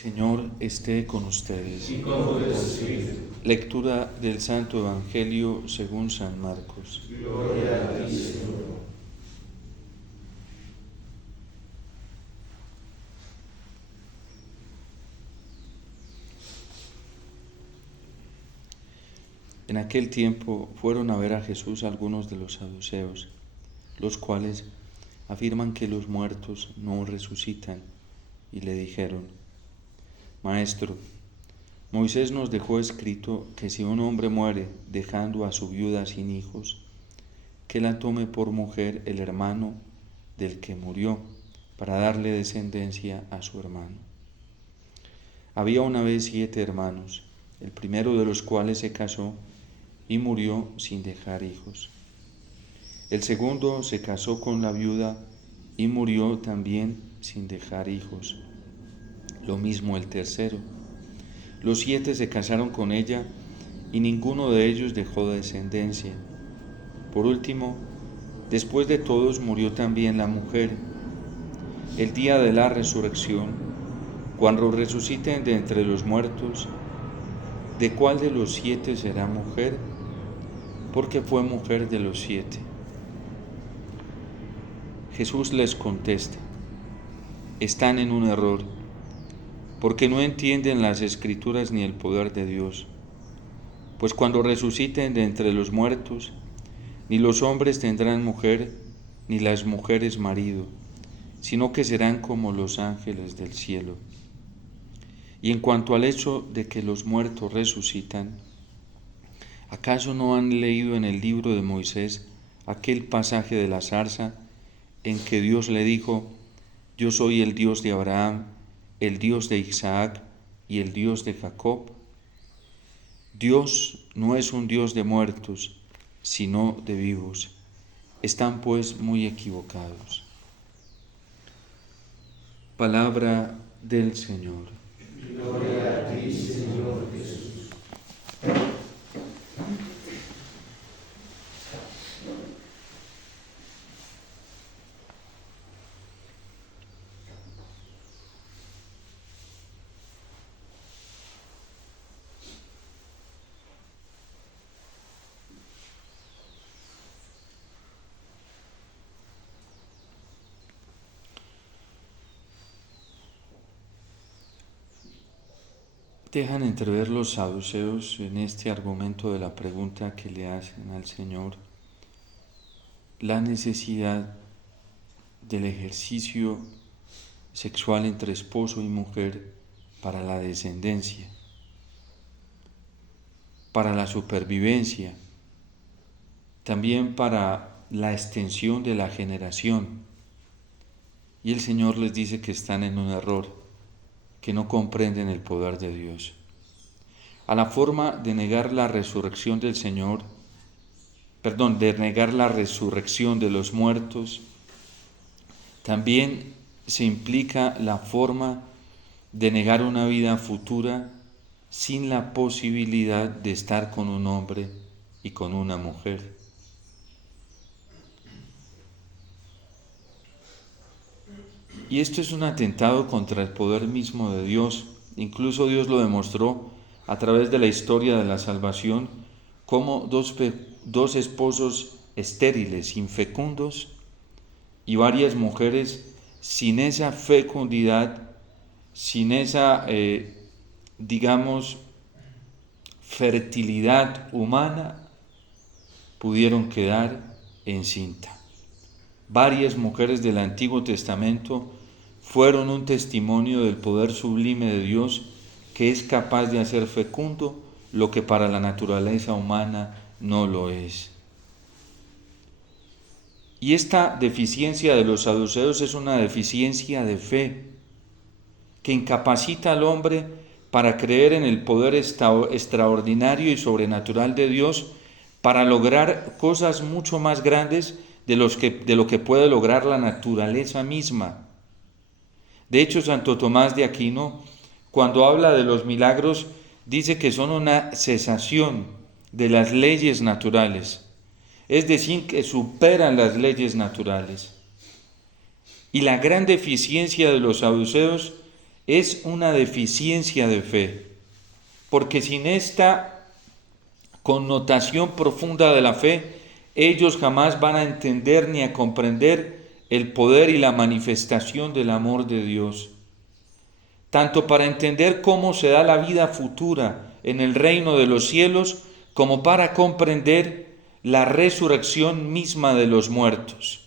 Señor esté con ustedes. Y con tu espíritu. Lectura del Santo Evangelio según San Marcos. Gloria a ti, Señor. En aquel tiempo fueron a ver a Jesús algunos de los saduceos, los cuales afirman que los muertos no resucitan, y le dijeron: Maestro, Moisés nos dejó escrito que si un hombre muere dejando a su viuda sin hijos, que la tome por mujer el hermano del que murió, para darle descendencia a su hermano. Había una vez 7 hermanos, el primero de los cuales se casó y murió sin dejar hijos. El segundo se casó con la viuda y murió también sin dejar hijos. Lo mismo el tercero. Los 7 se casaron con ella y ninguno de ellos dejó descendencia. Por último, después de todos murió también la mujer. El día de la resurrección, cuando resuciten de entre los muertos, ¿de cuál de los 7 será mujer? Porque fue mujer de los 7. Jesús les contesta: están en un error, porque no entienden las Escrituras ni el poder de Dios. Pues cuando resuciten de entre los muertos, ni los hombres tendrán mujer, ni las mujeres marido, sino que serán como los ángeles del cielo. Y en cuanto al hecho de que los muertos resucitan, ¿acaso no han leído en el libro de Moisés aquel pasaje de la zarza en que Dios le dijo: Yo soy el Dios de Abraham, el Dios de Isaac y el Dios de Jacob? Dios no es un Dios de muertos, sino de vivos. Están pues muy equivocados. Palabra del Señor. Gloria a ti, Señor Jesús. Dejan entrever los saduceos en este argumento de la pregunta que le hacen al Señor la necesidad del ejercicio sexual entre esposo y mujer para la descendencia, para la supervivencia, también para la extensión de la generación. Y el Señor les dice que están en un error, que no comprenden el poder de Dios. A la forma de negar la resurrección del Señor, de negar la resurrección de los muertos, también se implica la forma de negar una vida futura sin la posibilidad de estar con un hombre y con una mujer. Y esto es un atentado contra el poder mismo de Dios. Incluso Dios lo demostró a través de la historia de la salvación, como dos esposos estériles, infecundos, y varias mujeres sin esa fecundidad, sin esa, fertilidad humana, pudieron quedar encinta. Varias mujeres del Antiguo Testamento fueron un testimonio del poder sublime de Dios, que es capaz de hacer fecundo lo que para la naturaleza humana no lo es. Y esta deficiencia de los saduceos es una deficiencia de fe, que incapacita al hombre para creer en el poder extraordinario y sobrenatural de Dios, para lograr cosas mucho más grandes de lo que puede lograr la naturaleza misma. De hecho, Santo Tomás de Aquino, cuando habla de los milagros, dice que son una cesación de las leyes naturales, es decir, que superan las leyes naturales. Y la gran deficiencia de los saduceos es una deficiencia de fe, porque sin esta connotación profunda de la fe, ellos jamás van a entender ni a comprender el poder y la manifestación del amor de Dios. Tanto para entender cómo se da la vida futura en el reino de los cielos, como para comprender la resurrección misma de los muertos.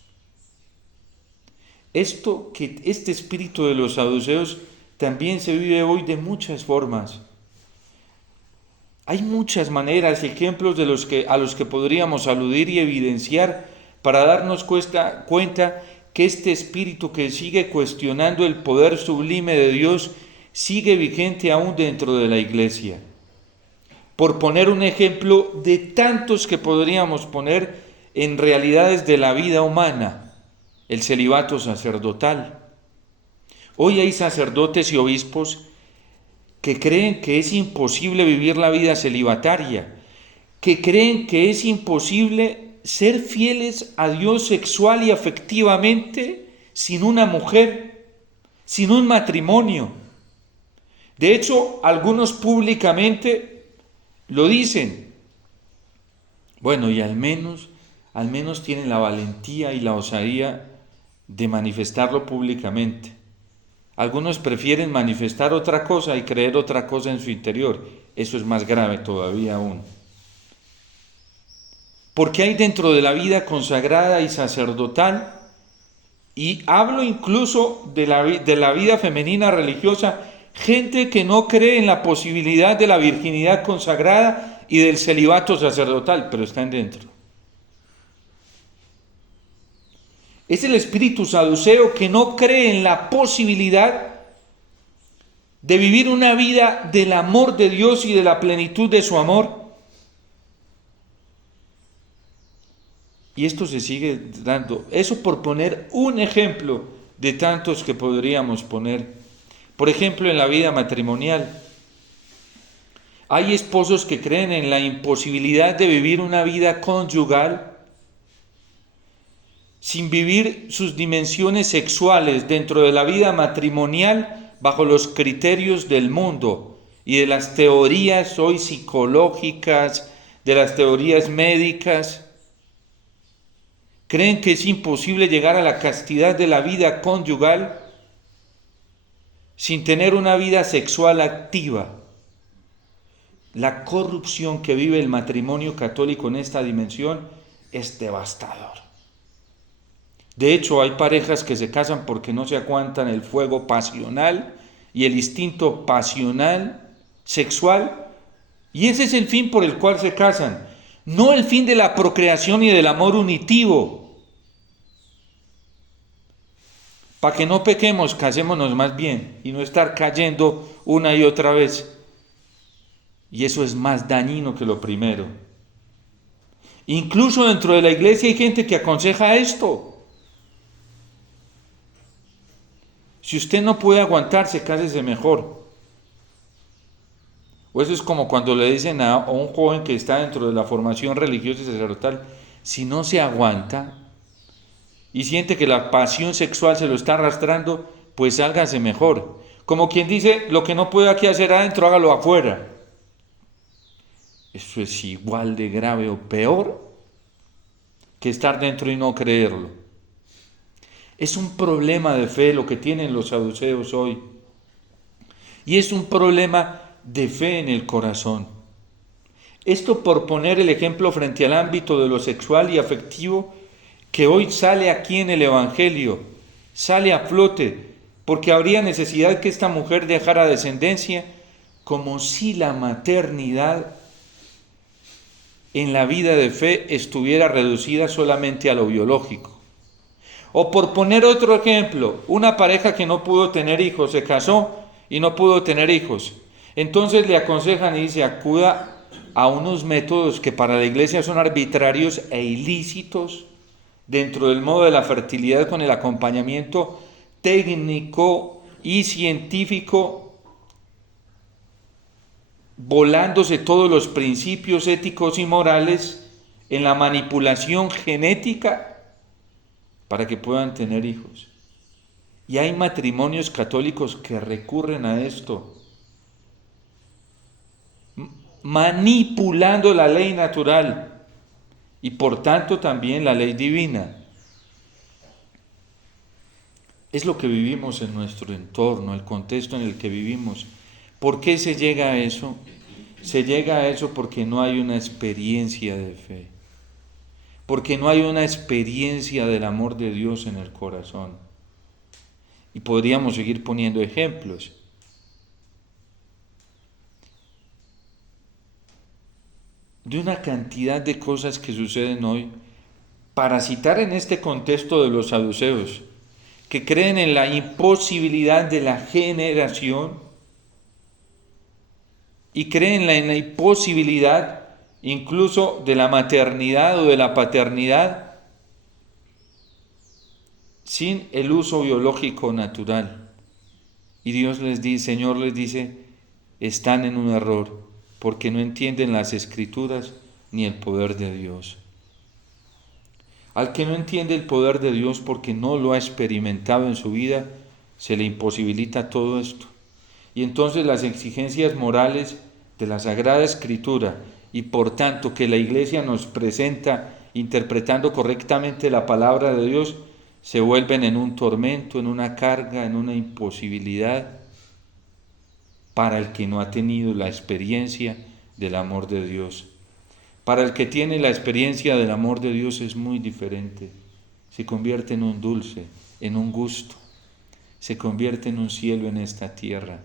Este espíritu de los saduceos también se vive hoy de muchas formas. Hay muchas maneras y ejemplos a los que podríamos aludir y evidenciar para darnos cuenta que este espíritu que sigue cuestionando el poder sublime de Dios sigue vigente aún dentro de la iglesia. Por poner un ejemplo de tantos que podríamos poner en realidades de la vida humana, el celibato sacerdotal. Hoy hay sacerdotes y obispos que creen que es imposible vivir la vida celibataria, que creen que es imposible ser fieles a Dios sexual y afectivamente sin una mujer, sin un matrimonio. De hecho, algunos públicamente lo dicen. Bueno, y al menos tienen la valentía y la osadía de manifestarlo públicamente. Algunos prefieren manifestar otra cosa y creer otra cosa en su interior. Eso es más grave todavía aún. Porque hay dentro de la vida consagrada y sacerdotal, y hablo incluso de la vida femenina religiosa, gente que no cree en la posibilidad de la virginidad consagrada y del celibato sacerdotal, pero están dentro. Es el espíritu saduceo que no cree en la posibilidad de vivir una vida del amor de Dios y de la plenitud de su amor. Y esto se sigue dando. Eso por poner un ejemplo de tantos que podríamos poner. Por ejemplo, en la vida matrimonial. Hay esposos que creen en la imposibilidad de vivir una vida conyugal sin vivir sus dimensiones sexuales dentro de la vida matrimonial bajo los criterios del mundo y de las teorías hoy psicológicas, de las teorías médicas. Creen que es imposible llegar a la castidad de la vida conyugal sin tener una vida sexual activa. La corrupción que vive el matrimonio católico en esta dimensión es devastador. De hecho, hay parejas que se casan porque no se aguantan el fuego pasional y el instinto pasional, sexual, y ese es el fin por el cual se casan, no el fin de la procreación y del amor unitivo. Para que no pequemos, casémonos más bien y no estar cayendo una y otra vez. Y eso es más dañino que lo primero. Incluso dentro de la iglesia hay gente que aconseja esto. Si usted no puede aguantarse, cásese mejor. O eso es como cuando le dicen a un joven que está dentro de la formación religiosa y sacerdotal, si no se aguanta y siente que la pasión sexual se lo está arrastrando, pues sálgase mejor. Como quien dice, lo que no puede aquí hacer adentro, hágalo afuera. Eso es igual de grave o peor que estar dentro y no creerlo. Es un problema de fe lo que tienen los saduceos hoy. Y es un problema de fe en el corazón. Esto por poner el ejemplo frente al ámbito de lo sexual y afectivo que hoy sale aquí en el Evangelio, sale a flote, porque habría necesidad que esta mujer dejara descendencia, como si la maternidad en la vida de fe estuviera reducida solamente a lo biológico. O por poner otro ejemplo, una pareja que no pudo tener hijos, se casó y no pudo tener hijos. Entonces le aconsejan y dice, acuda a unos métodos que para la iglesia son arbitrarios e ilícitos dentro del modo de la fertilidad, con el acompañamiento técnico y científico, volándose todos los principios éticos y morales en la manipulación genética para que puedan tener hijos. Y hay matrimonios católicos que recurren a esto, manipulando la ley natural y por tanto también la ley divina. Es lo que vivimos en nuestro entorno, el contexto en el que vivimos. ¿Por qué se llega a eso? Se llega a eso porque no hay una experiencia de fe, porque no hay una experiencia del amor de Dios en el corazón. Y podríamos seguir poniendo ejemplos. De una cantidad de cosas que suceden hoy, para citar en este contexto de los saduceos, que creen en la imposibilidad de la generación y creen en la imposibilidad incluso de la maternidad o de la paternidad sin el uso biológico natural. Y Dios les dice, Señor les dice, están en un error, porque no entienden las Escrituras ni el poder de Dios. Al que no entiende el poder de Dios porque no lo ha experimentado en su vida, se le imposibilita todo esto. Y entonces las exigencias morales de la Sagrada Escritura y por tanto que la Iglesia nos presenta interpretando correctamente la palabra de Dios, se vuelven en un tormento, en una carga, en una imposibilidad para el que no ha tenido la experiencia del amor de Dios. Para el que tiene la experiencia del amor de Dios es muy diferente. Se convierte en un dulce, en un gusto. Se convierte en un cielo en esta tierra.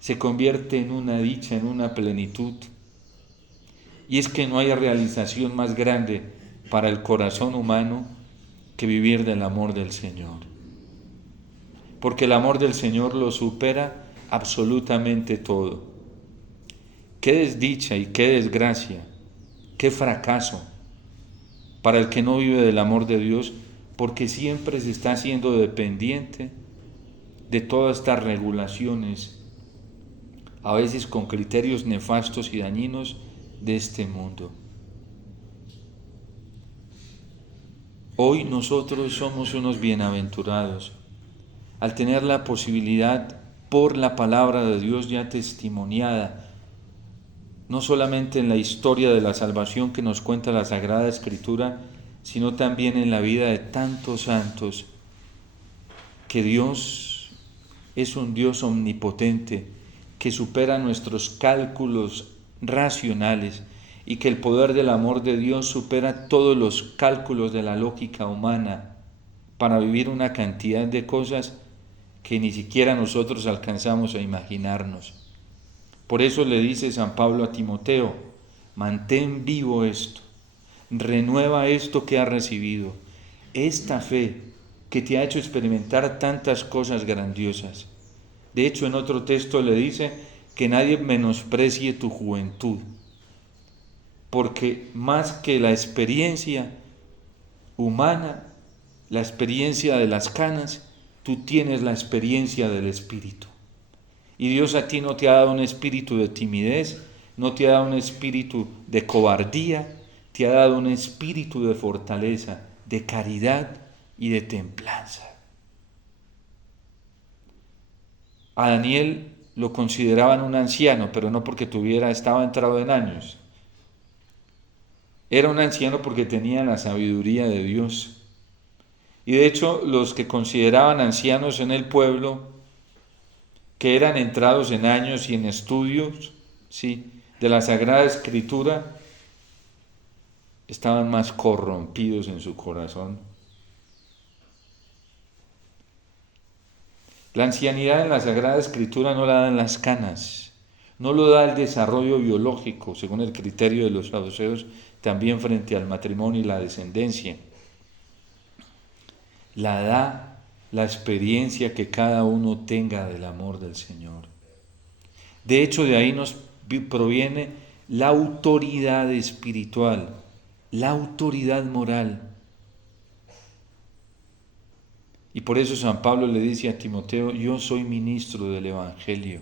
Se convierte en una dicha, en una plenitud. Y es que no hay realización más grande para el corazón humano que vivir del amor del Señor. Porque el amor del Señor lo supera absolutamente todo. Qué desdicha y qué desgracia, qué fracaso para el que no vive del amor de Dios, porque siempre se está siendo dependiente de todas estas regulaciones, a veces con criterios nefastos y dañinos de este mundo. Hoy nosotros somos unos bienaventurados al tener la posibilidad por la palabra de Dios ya testimoniada, no solamente en la historia de la salvación que nos cuenta la Sagrada Escritura, sino también en la vida de tantos santos, que Dios es un Dios omnipotente, que supera nuestros cálculos racionales y que el poder del amor de Dios supera todos los cálculos de la lógica humana para vivir una cantidad de cosas que ni siquiera nosotros alcanzamos a imaginarnos. Por eso le dice San Pablo a Timoteo, mantén vivo esto, renueva esto que has recibido, esta fe que te ha hecho experimentar tantas cosas grandiosas. De hecho, en otro texto le dice que nadie menosprecie tu juventud, porque más que la experiencia humana, la experiencia de las canas, tú tienes la experiencia del Espíritu. Y Dios a ti no te ha dado un espíritu de timidez, no te ha dado un espíritu de cobardía, te ha dado un espíritu de fortaleza, de caridad y de templanza. A Daniel lo consideraban un anciano, pero no porque estaba entrado en años. Era un anciano porque tenía la sabiduría de Dios. Y de hecho, los que consideraban ancianos en el pueblo, que eran entrados en años y en estudios, ¿sí?, de la Sagrada Escritura, estaban más corrompidos en su corazón. La ancianidad en la Sagrada Escritura no la dan las canas, no lo da el desarrollo biológico, según el criterio de los saduceos, también frente al matrimonio y la descendencia. La da la experiencia que cada uno tenga del amor del Señor. De hecho, de ahí nos proviene la autoridad espiritual, la autoridad moral. Y por eso San Pablo le dice a Timoteo, yo soy ministro del Evangelio.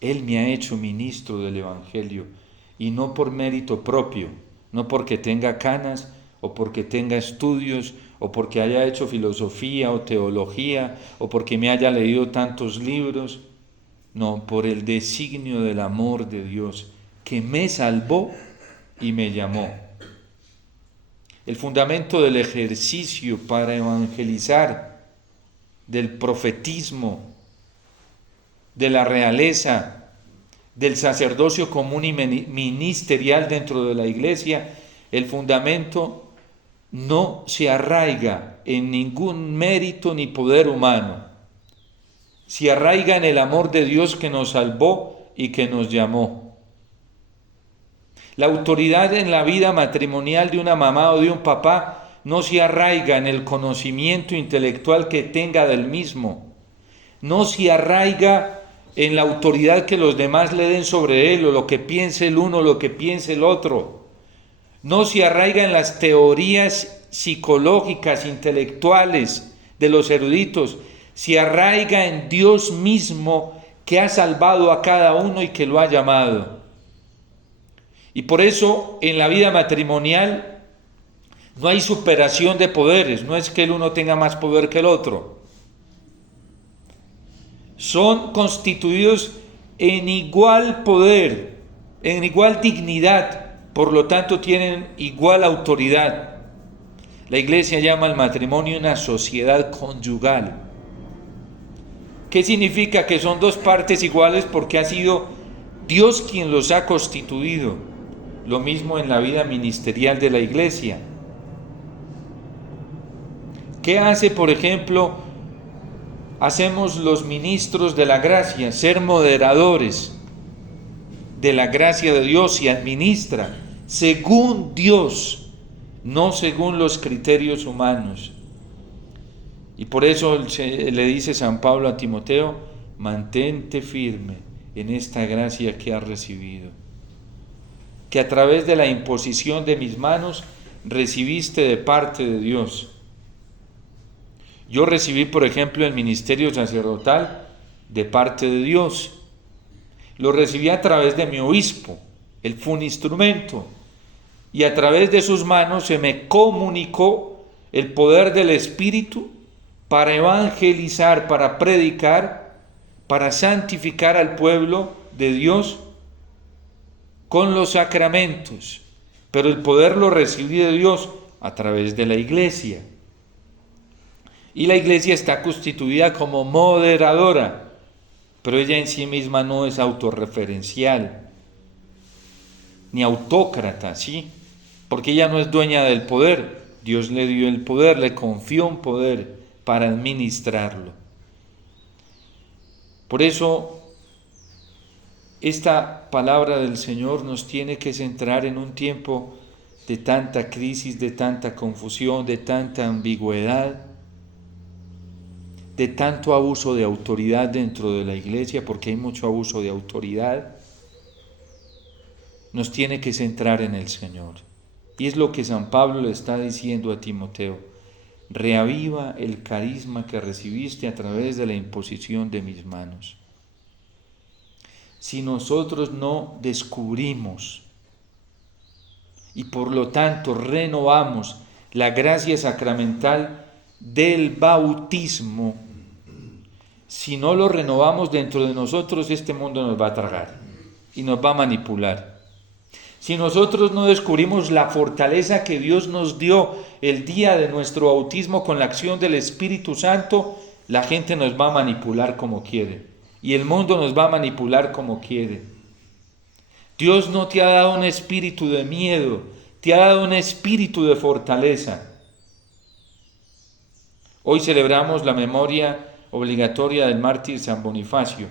Él me ha hecho ministro del Evangelio, y no por mérito propio, no porque tenga canas o porque tenga estudios, o porque haya hecho filosofía o teología, o porque me haya leído tantos libros. No, por el designio del amor de Dios, que me salvó y me llamó. El fundamento del ejercicio para evangelizar, del profetismo, de la realeza, del sacerdocio común y ministerial dentro de la iglesia, el fundamento no se arraiga en ningún mérito ni poder humano. Se arraiga en el amor de Dios que nos salvó y que nos llamó. La autoridad en la vida matrimonial de una mamá o de un papá no se arraiga en el conocimiento intelectual que tenga del mismo. No se arraiga en la autoridad que los demás le den sobre él, o lo que piense el uno, o lo que piense el otro. No se arraiga en las teorías psicológicas, intelectuales de los eruditos. Se arraiga en Dios mismo, que ha salvado a cada uno y que lo ha llamado. Y por eso en la vida matrimonial no hay superación de poderes. No es que el uno tenga más poder que el otro. Son constituidos en igual poder, en igual dignidad, por lo tanto tienen igual autoridad. La Iglesia llama al matrimonio una sociedad conyugal. ¿Qué significa? Que son dos partes iguales porque ha sido Dios quien los ha constituido. Lo mismo en la vida ministerial de la Iglesia. ¿Qué hace, por ejemplo, hacemos los ministros de la gracia? Ser moderadores de la gracia de Dios, y administra según Dios, no según los criterios humanos. Y por eso le dice San Pablo a Timoteo: mantente firme en esta gracia que has recibido, que a través de la imposición de mis manos recibiste de parte de Dios. Yo recibí, por ejemplo, el ministerio sacerdotal de parte de Dios. Lo recibí a través de mi obispo. Él fue un instrumento. Y a través de sus manos se me comunicó el poder del Espíritu para evangelizar, para predicar, para santificar al pueblo de Dios con los sacramentos. Pero el poder lo recibí de Dios a través de la Iglesia. Y la Iglesia está constituida como moderadora, pero ella en sí misma no es autorreferencial, ni autócrata, ¿sí? Porque ella no es dueña del poder. Dios le dio el poder, le confió un poder para administrarlo. Por eso, esta palabra del Señor nos tiene que centrar en un tiempo de tanta crisis, de tanta confusión, de tanta ambigüedad, de tanto abuso de autoridad dentro de la iglesia, porque hay mucho abuso de autoridad. Nos tiene que centrar en el Señor. Y es lo que San Pablo le está diciendo a Timoteo: reaviva el carisma que recibiste a través de la imposición de mis manos. Si nosotros no descubrimos y por lo tanto renovamos la gracia sacramental del bautismo, si no lo renovamos dentro de nosotros, este mundo nos va a tragar y nos va a manipular. Si nosotros no descubrimos la fortaleza que Dios nos dio el día de nuestro bautismo con la acción del Espíritu Santo, la gente nos va a manipular como quiere y el mundo nos va a manipular como quiere. Dios no te ha dado un espíritu de miedo, te ha dado un espíritu de fortaleza. Hoy celebramos la memoria obligatoria del mártir San Bonifacio.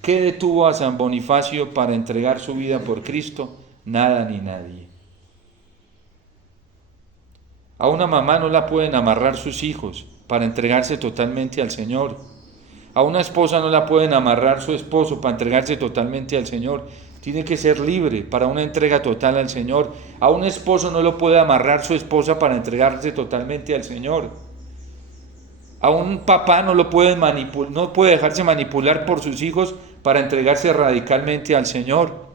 ¿Qué detuvo a San Bonifacio para entregar su vida por Cristo? Nada ni nadie. A una mamá no la pueden amarrar sus hijos para entregarse totalmente al Señor. A una esposa no la pueden amarrar su esposo para entregarse totalmente al Señor. Tiene que ser libre para una entrega total al Señor. A un esposo no lo puede amarrar su esposa para entregarse totalmente al Señor. A un papá no lo puede no puede dejarse manipular por sus hijos para entregarse radicalmente al Señor.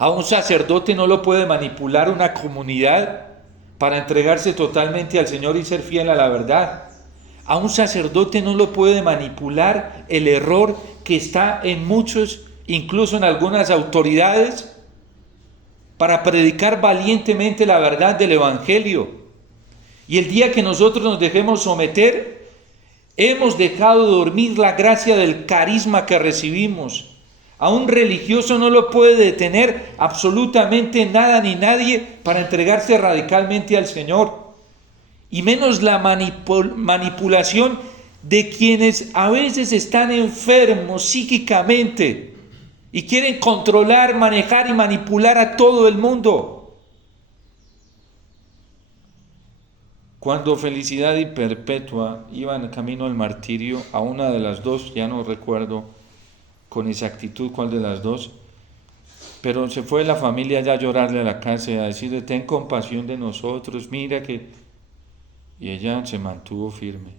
A un sacerdote no lo puede manipular una comunidad para entregarse totalmente al Señor y ser fiel a la verdad. A un sacerdote no lo puede manipular el error que está en muchos, incluso en algunas autoridades, para predicar valientemente la verdad del Evangelio. Y el día que nosotros nos dejemos someter, hemos dejado dormir la gracia del carisma que recibimos. A un religioso no lo puede detener absolutamente nada ni nadie para entregarse radicalmente al Señor. Y menos la manipulación de quienes a veces están enfermos psíquicamente y quieren controlar, manejar y manipular a todo el mundo. Cuando Felicidad y Perpetua iban camino al martirio, a una de las dos, ya no recuerdo con exactitud cuál de las dos, pero se fue la familia ya a llorarle a la casa y a decirle: ten compasión de nosotros, mira que... Y ella se mantuvo firme.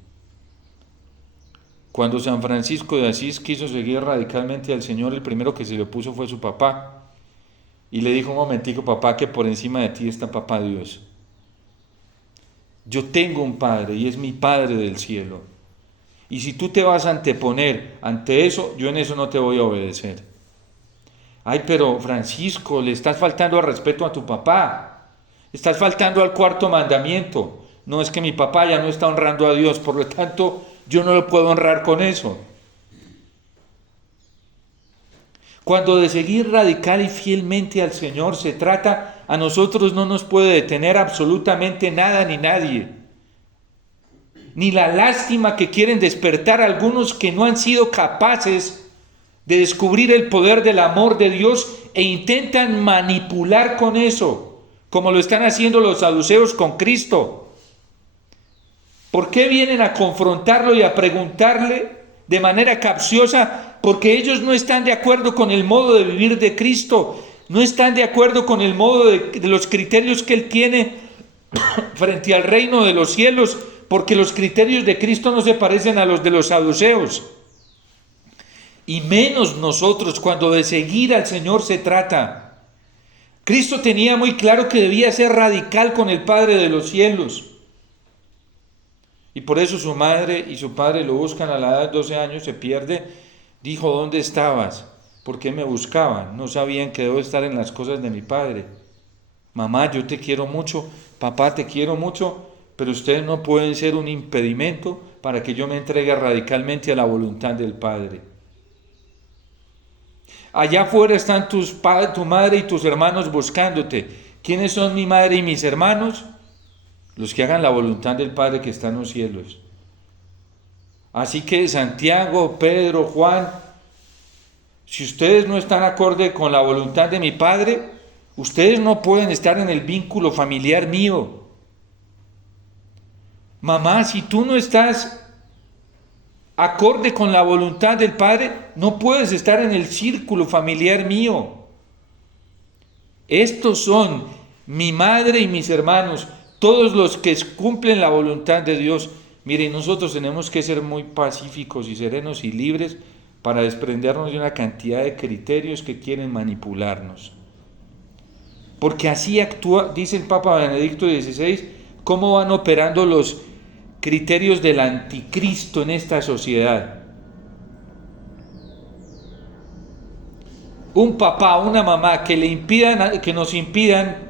Cuando San Francisco de Asís quiso seguir radicalmente al Señor, el primero que se le opuso fue su papá. Y le dijo: un momentico, papá, que por encima de ti está papá Dios. Yo tengo un Padre y es mi Padre del cielo. Y si tú te vas a anteponer ante eso, yo en eso no te voy a obedecer. Ay, pero Francisco, le estás faltando al respeto a tu papá. Estás faltando al cuarto mandamiento. No, es que mi papá ya no está honrando a Dios, por lo tanto, yo no lo puedo honrar con eso. Cuando de seguir radical y fielmente al Señor se trata, a nosotros no nos puede detener absolutamente nada ni nadie. Ni la lástima que quieren despertar algunos que no han sido capaces de descubrir el poder del amor de Dios e intentan manipular con eso, como lo están haciendo los saduceos con Cristo. ¿Por qué vienen a confrontarlo y a preguntarle de manera capciosa? Porque ellos no están de acuerdo con el modo de vivir de Cristo, no están de acuerdo con el modo de los criterios que Él tiene frente al reino de los cielos, porque los criterios de Cristo no se parecen a los de los saduceos. Y menos nosotros cuando de seguir al Señor se trata. Cristo tenía muy claro que debía ser radical con el Padre de los cielos. Y por eso su madre y su padre lo buscan a la edad de 12 años, se pierde. Dijo: ¿dónde estabas? ¿Por qué me buscaban? No sabían que debo estar en las cosas de mi Padre. Mamá, yo te quiero mucho, papá, te quiero mucho, pero ustedes no pueden ser un impedimento para que yo me entregue radicalmente a la voluntad del Padre. Allá afuera están tu madre y tus hermanos buscándote. ¿Quiénes son mi madre y mis hermanos? Los que hagan la voluntad del Padre que está en los cielos. Así que Santiago, Pedro, Juan, si ustedes no están acorde con la voluntad de mi Padre, ustedes no pueden estar en el vínculo familiar mío. Mamá, si tú no estás acorde con la voluntad del Padre, no puedes estar en el círculo familiar mío. Estos son mi madre y mis hermanos, todos los que cumplen la voluntad de Dios. Miren, nosotros tenemos que ser muy pacíficos y serenos y libres para desprendernos de una cantidad de criterios que quieren manipularnos. Porque así actúa, dice el Papa Benedicto XVI, cómo van operando los criterios del anticristo en esta sociedad. Un papá, una mamá que nos impidan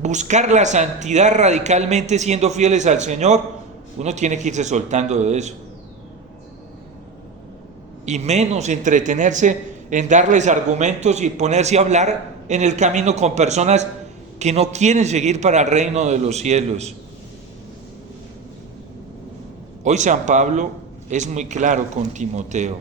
buscar la santidad radicalmente siendo fieles al Señor, uno tiene que irse soltando de eso. Y menos entretenerse en darles argumentos y ponerse a hablar en el camino con personas que no quieren seguir para el reino de los cielos. Hoy San Pablo es muy claro con Timoteo.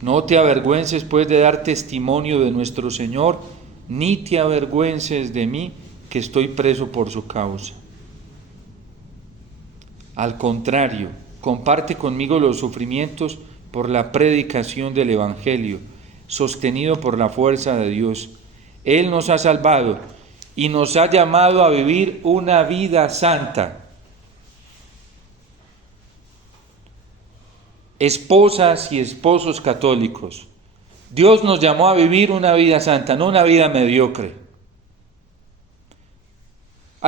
No te avergüences pues de dar testimonio de nuestro Señor, ni te avergüences de mí, que estoy preso por su causa. Al contrario, comparte conmigo los sufrimientos por la predicación del Evangelio, sostenido por la fuerza de Dios. Él nos ha salvado y nos ha llamado a vivir una vida santa. Esposas y esposos católicos, Dios nos llamó a vivir una vida santa, no una vida mediocre.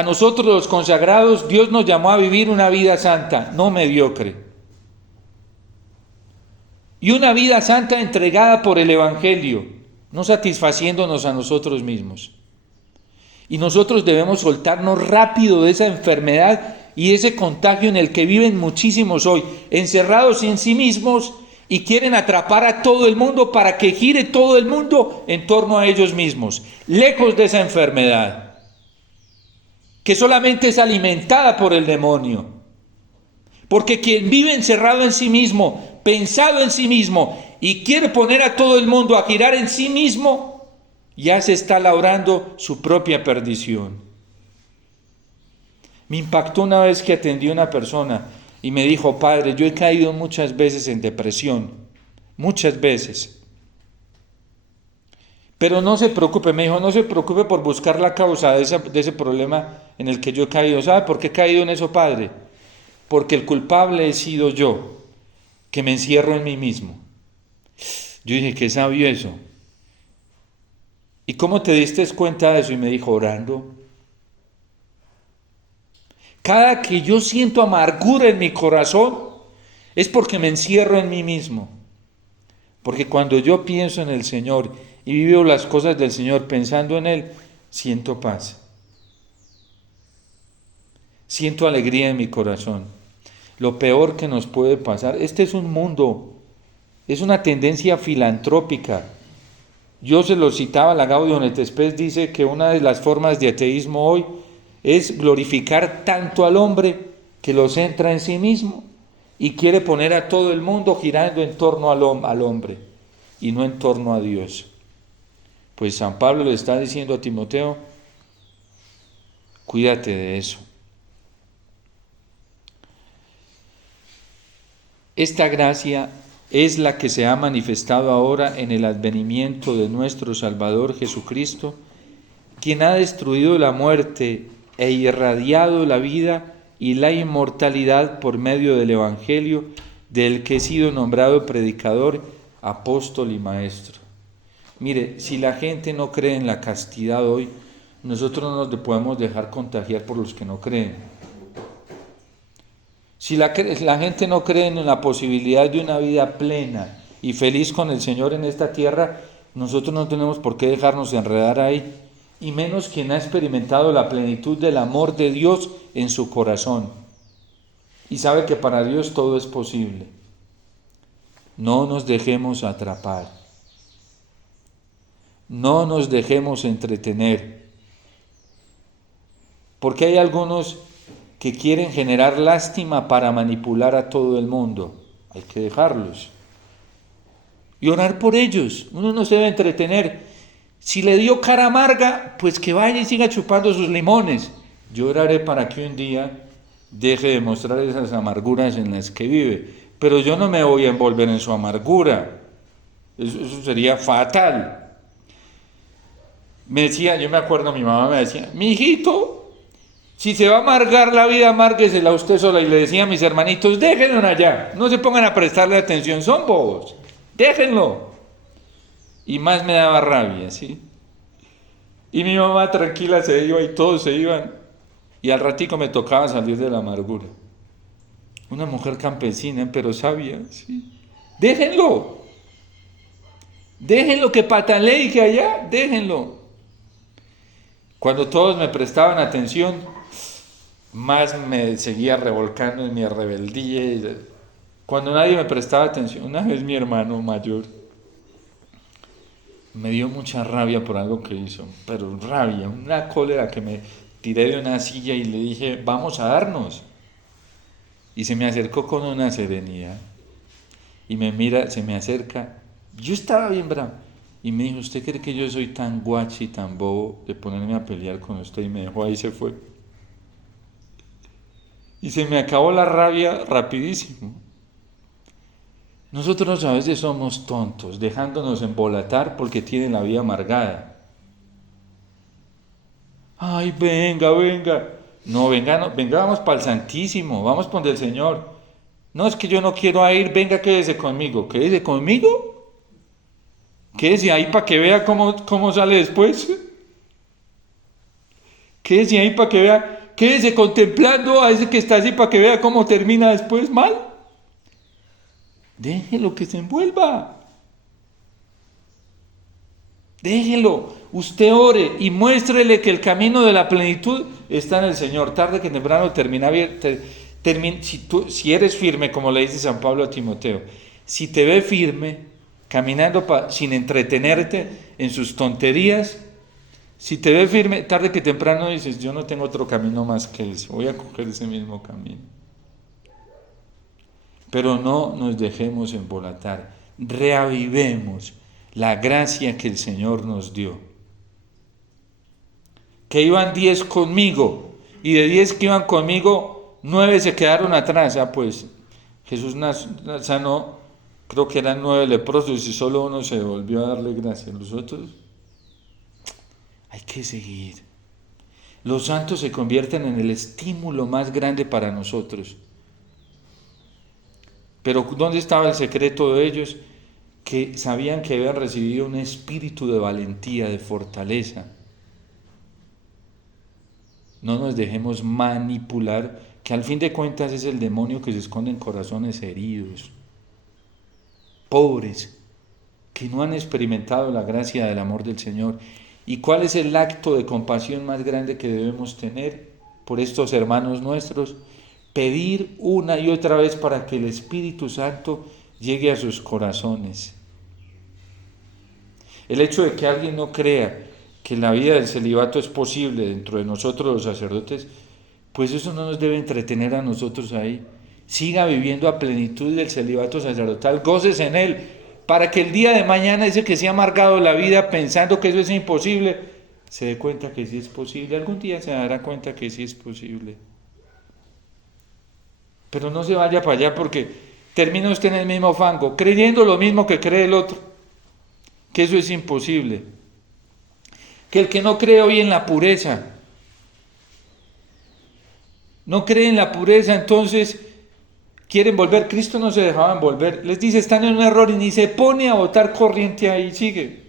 A nosotros los consagrados, Dios nos llamó a vivir una vida santa, no mediocre. Y una vida santa entregada por el Evangelio, no satisfaciéndonos a nosotros mismos. Y nosotros debemos soltarnos rápido de esa enfermedad y ese contagio en el que viven muchísimos hoy, encerrados en sí mismos y quieren atrapar a todo el mundo para que gire todo el mundo en torno a ellos mismos, lejos de esa enfermedad, que solamente es alimentada por el demonio. Porque quien vive encerrado en sí mismo, pensado en sí mismo y quiere poner a todo el mundo a girar en sí mismo, ya se está labrando su propia perdición. Me impactó una vez que atendí a una persona y me dijo: padre, yo he caído muchas veces en depresión, muchas veces. Pero no se preocupe, me dijo, no se preocupe por buscar la causa de ese problema en el que yo he caído. ¿Sabe por qué he caído en eso, padre? Porque el culpable he sido yo, que me encierro en mí mismo. Yo dije, qué sabio eso. ¿Y cómo te diste cuenta de eso? Y me dijo, orando. Cada que yo siento amargura en mi corazón, es porque me encierro en mí mismo. Porque cuando yo pienso en el Señor y vivo las cosas del Señor pensando en Él, siento paz. Siento alegría en mi corazón. Lo peor que nos puede pasar, este es un mundo, es una tendencia filantrópica. Yo se lo citaba, la Gaudium et Spes dice que una de las formas de ateísmo hoy es glorificar tanto al hombre que lo centra en sí mismo y quiere poner a todo el mundo girando en torno al hombre y no en torno a Dios. Pues San Pablo le está diciendo a Timoteo, cuídate de eso. Esta gracia es la que se ha manifestado ahora en el advenimiento de nuestro Salvador Jesucristo, quien ha destruido la muerte e irradiado la vida y la inmortalidad por medio del Evangelio, del que he sido nombrado predicador, apóstol y maestro. Mire, si la gente no cree en la castidad hoy, nosotros no nos podemos dejar contagiar por los que no creen. Si la gente no cree en la posibilidad de una vida plena y feliz con el Señor en esta tierra, nosotros no tenemos por qué dejarnos enredar ahí, y menos quien ha experimentado la plenitud del amor de Dios en su corazón y sabe que para Dios todo es posible. No nos dejemos atrapar, no nos dejemos entretener, porque hay algunos que quieren generar lástima para manipular a todo el mundo. Hay que dejarlos y orar por ellos. Uno no se debe entretener. Si le dio cara amarga, pues que vaya y siga chupando sus limones. Yo oraré para que un día deje de mostrar esas amarguras en las que vive, pero yo no me voy a envolver en su amargura. Eso sería fatal. Me decía, yo me acuerdo, mi mamá me decía, mi hijito, si se va a amargar la vida, amárguesela usted sola. Y le decía a mis hermanitos, déjenlo allá, no se pongan a prestarle atención, son bobos, déjenlo. Y más me daba rabia, ¿sí? Y mi mamá tranquila se iba y todos se iban. Y al ratico me tocaba salir de la amargura. Una mujer campesina, pero sabia, ¿sí? Déjenlo que patalee y que allá, déjenlo. Cuando todos me prestaban atención, más me seguía revolcando en mi rebeldía. Cuando nadie me prestaba atención, una vez mi hermano mayor me dio mucha rabia por algo que hizo, pero rabia, una cólera que me tiré de una silla y le dije, vamos a darnos. Y se me acercó con una serenidad y me mira, se me acerca, yo estaba bien bravo y me dijo, ¿usted cree que yo soy tan guachi, tan bobo de ponerme a pelear con usted? Y me dejó ahí, se fue. Y se me acabó la rabia rapidísimo. Nosotros a veces somos tontos, dejándonos embolatar porque tienen la vida amargada. Ay, venga. No, vamos para el Santísimo, vamos por el Señor. No, es que yo no quiero ir, venga, quédese conmigo. ¿Quédese conmigo? Quédese ahí para que vea cómo sale después. Quédese ahí para que vea, quédese contemplando a ese que está así para que vea cómo termina después mal. Déjelo que se envuelva. Déjelo. Usted ore y muéstrele que el camino de la plenitud está en el Señor. Tarde que temprano termina bien. Si eres firme, como le dice San Pablo a Timoteo, si te ve firme, caminando sin entretenerte en sus tonterías, si te ve firme, tarde que temprano dices, yo no tengo otro camino más que ese, voy a coger ese mismo camino. Pero no nos dejemos embolatar, reavivemos la gracia que el Señor nos dio. Que iban 10 conmigo, y de 10 que iban conmigo, 9 se quedaron atrás. Pues Jesús sanó, creo que eran 9 leprosos y solo uno se volvió a darle gracias. Los otros, hay que seguir. Los santos se convierten en el estímulo más grande para nosotros. Pero ¿dónde estaba el secreto de ellos? Que sabían que habían recibido un espíritu de valentía, de fortaleza. No nos dejemos manipular, que al fin de cuentas es el demonio que se esconde en corazones heridos, pobres, que no han experimentado la gracia del amor del Señor. ¿Y cuál es el acto de compasión más grande que debemos tener por estos hermanos nuestros? Pedir una y otra vez para que el Espíritu Santo llegue a sus corazones. El hecho de que alguien no crea que la vida del celibato es posible dentro de nosotros los sacerdotes, pues eso no nos debe entretener a nosotros ahí. Siga viviendo a plenitud del celibato sacerdotal, gócese en él, para que el día de mañana ese que se ha amargado la vida pensando que eso es imposible, se dé cuenta que sí es posible. Algún día se dará cuenta que sí es posible. Pero no se vaya para allá porque termina usted en el mismo fango, creyendo lo mismo que cree el otro, que eso es imposible. Que el que no cree hoy en la pureza, no cree en la pureza, entonces quieren volver. Cristo no se dejaba envolver. Les dice, están en un error y ni se pone a botar corriente ahí, sigue.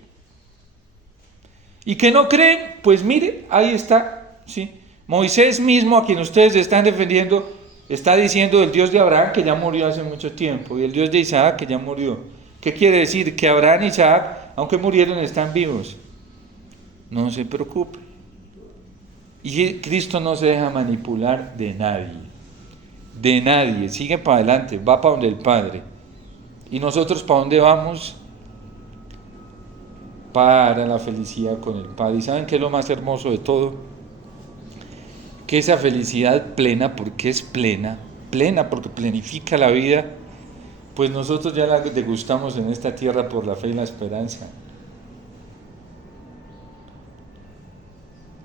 Y que no creen, pues mire, ahí está, ¿sí? Moisés mismo, a quien ustedes están defendiendo, está diciendo el Dios de Abraham que ya murió hace mucho tiempo y el Dios de Isaac que ya murió. ¿Qué quiere decir? Que Abraham y Isaac, aunque murieron, están vivos. No se preocupe. Y Cristo no se deja manipular de nadie. De nadie. Sigue para adelante, va para donde el Padre. ¿Y nosotros para dónde vamos? Para la felicidad con el Padre. ¿Y saben qué es lo más hermoso de todo? Que esa felicidad plena, porque es plena porque plenifica la vida, pues nosotros ya la degustamos en esta tierra por la fe y la esperanza.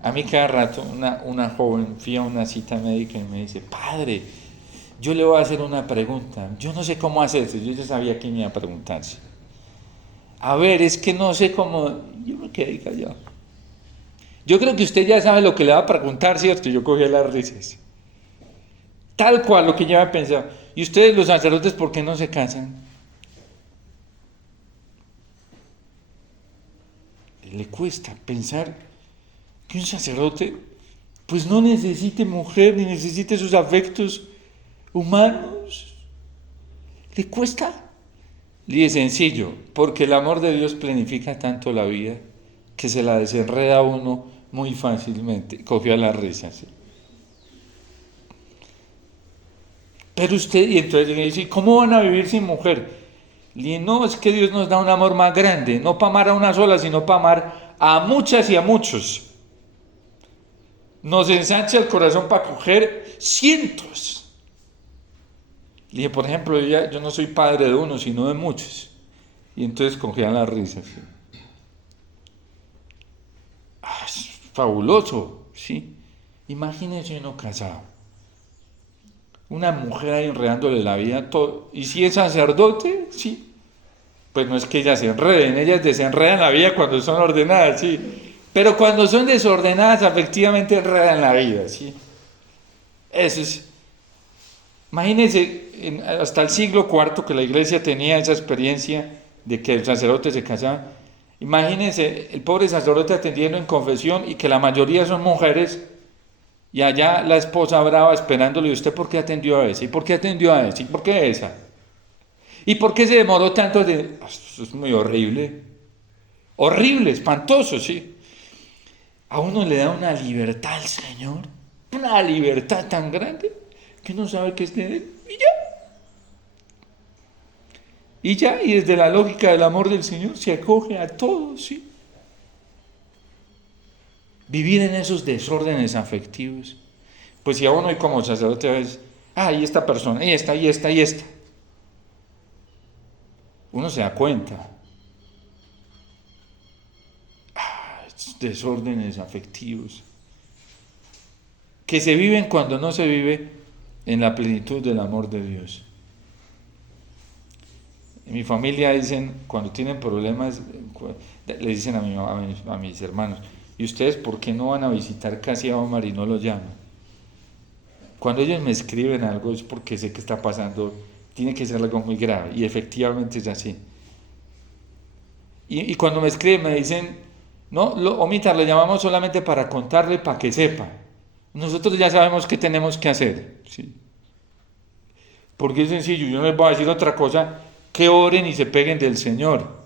A mí cada rato una joven fui a una cita médica y me dice, padre, yo le voy a hacer una pregunta, yo no sé cómo hacerse, yo ya sabía que me iba a preguntarse. A ver, es que no sé cómo, yo me quedé callado. Yo creo que usted ya sabe lo que le va a preguntar, ¿cierto? Yo cogí las risas. Tal cual lo que yo había pensado. ¿Y ustedes los sacerdotes por qué no se casan? Le cuesta pensar que un sacerdote pues no necesite mujer ni necesite sus afectos humanos. ¿Le cuesta? Y es sencillo, porque el amor de Dios planifica tanto la vida que se la desenreda a uno muy fácilmente. Cogió a las risas. ¿Sí? Pero usted, y entonces le dice, ¿cómo van a vivir sin mujer? Le dije, no, es que Dios nos da un amor más grande, no para amar a una sola, sino para amar a muchas y a muchos. Nos ensancha el corazón para coger cientos. Le dije, por ejemplo, yo no soy padre de uno, sino de muchos. Y entonces cogían las risas. ¿Sí? Es fabuloso, ¿sí? Imagínense uno casado. Una mujer ahí enredándole la vida todo. Y si es sacerdote, sí. Pues no es que ellas se enreden, ellas desenredan la vida cuando son ordenadas, sí. Pero cuando son desordenadas, efectivamente enredan la vida, sí. Eso es. Imagínense, hasta el siglo IV que la iglesia tenía esa experiencia de que el sacerdote se casaba. Imagínense el pobre sacerdote atendiendo en confesión y que la mayoría son mujeres, Y allá la esposa brava esperándole, ¿y usted por qué atendió a ese? ¿Y por qué atendió a ese? ¿Y por qué esa? ¿Y por qué se demoró tanto? Eso es muy horrible. Horrible, espantoso, sí. A uno le da una libertad al Señor, una libertad tan grande que uno sabe que es de Él. Y desde la lógica del amor del Señor se acoge a todos, sí. Vivir en esos desórdenes afectivos. Pues si a uno y como sacerdote ves, y esta persona, y esta. Uno se da cuenta. Desórdenes afectivos. Que se viven cuando no se vive en la plenitud del amor de Dios. En mi familia dicen, cuando tienen problemas, le dicen a mis hermanos, ¿y ustedes por qué no van a visitar casi a Omar y no lo llaman? Cuando ellos me escriben algo es porque sé que está pasando, tiene que ser algo muy grave, y efectivamente es así. Y cuando me escriben me dicen, no, Omita, le llamamos solamente para contarle, para que sepa. Nosotros ya sabemos qué tenemos que hacer, ¿sí? Porque es sencillo, yo no les voy a decir otra cosa, que oren y se peguen del Señor.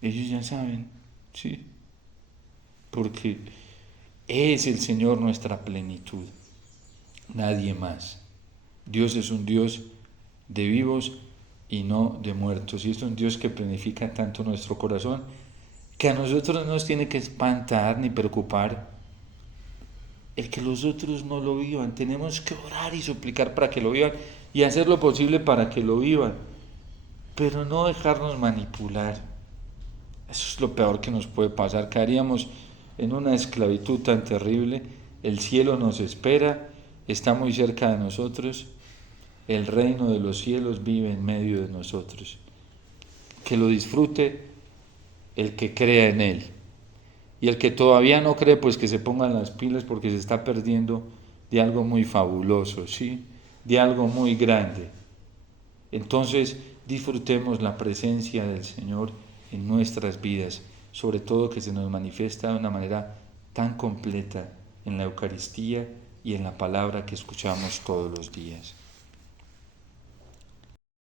Ellos ya saben, ¿sí? Porque es el Señor nuestra plenitud, nadie más. Dios es un Dios de vivos y no de muertos, y es un Dios que planifica tanto nuestro corazón, que a nosotros no nos tiene que espantar ni preocupar el que los otros no lo vivan. Tenemos que orar y suplicar para que lo vivan y hacer lo posible para que lo vivan, pero no dejarnos manipular. Eso es lo peor que nos puede pasar. Caeríamos en una esclavitud tan terrible. El cielo nos espera, está muy cerca de nosotros. El reino de los cielos vive en medio de nosotros. Que lo disfrute el que crea en Él. Y el que todavía no cree, pues que se pongan las pilas, porque se está perdiendo de algo muy fabuloso, ¿sí? De algo muy grande. Entonces, disfrutemos la presencia del Señor en nuestras vidas, sobre todo que se nos manifiesta de una manera tan completa en la Eucaristía y en la palabra que escuchamos todos los días.